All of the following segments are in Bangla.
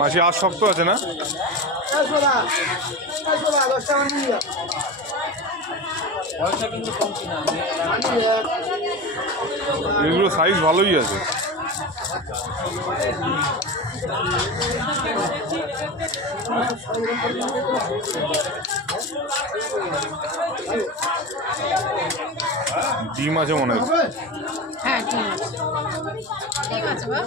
মাসি আর শক্ত আছে না? এগুলো সাইজ ভালোই আছে। ডিম আছে মনে হয়। হ্যাঁ ডিম আছে, ডিম আছে বা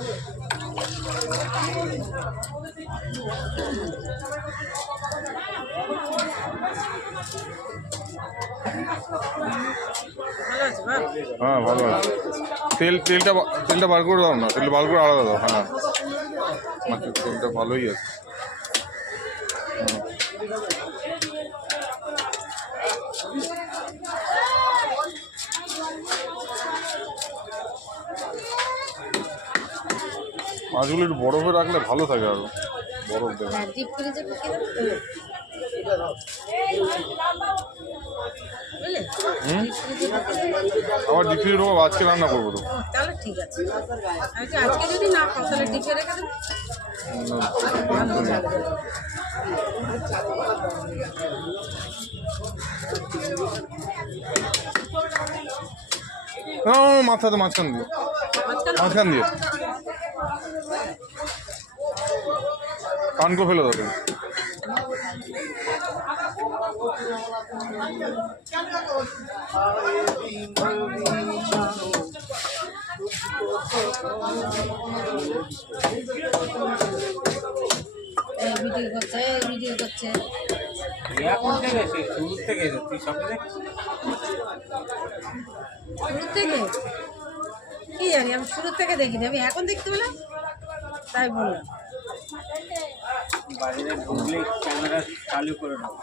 হ্যাঁ ভালো আছে। তেলটা বার করে দাও না, তেলটা বার করে আলাদা দাও। হ্যাঁ মাছের তেলটা ভালোই আছে। মাছগুলো একটু বরফে রাখলে ভালো থাকে, আরো বরফ দেবে। আবার ডিপ ফ্রিজে ঢোকাবো, আজকে রান্না করবো তো। তাহলে ঠিক আছে, আজকে যদি না খাও তাহলে ডিপে রেখে দেবো। মাথাতে মাঝখান দিয়ে, মাঝখান দিয়ে কানকো ফেলে দেবে। ভিডিও করছে, ভিডিও করছে। শুরু থেকে কি জানি, আমি শুরু থেকে দেখিনি, আমি এখন দেখতে পেলাম তাই বললাম। বাইরে ঢুকলে ক্যামেরা চালু করে দাও।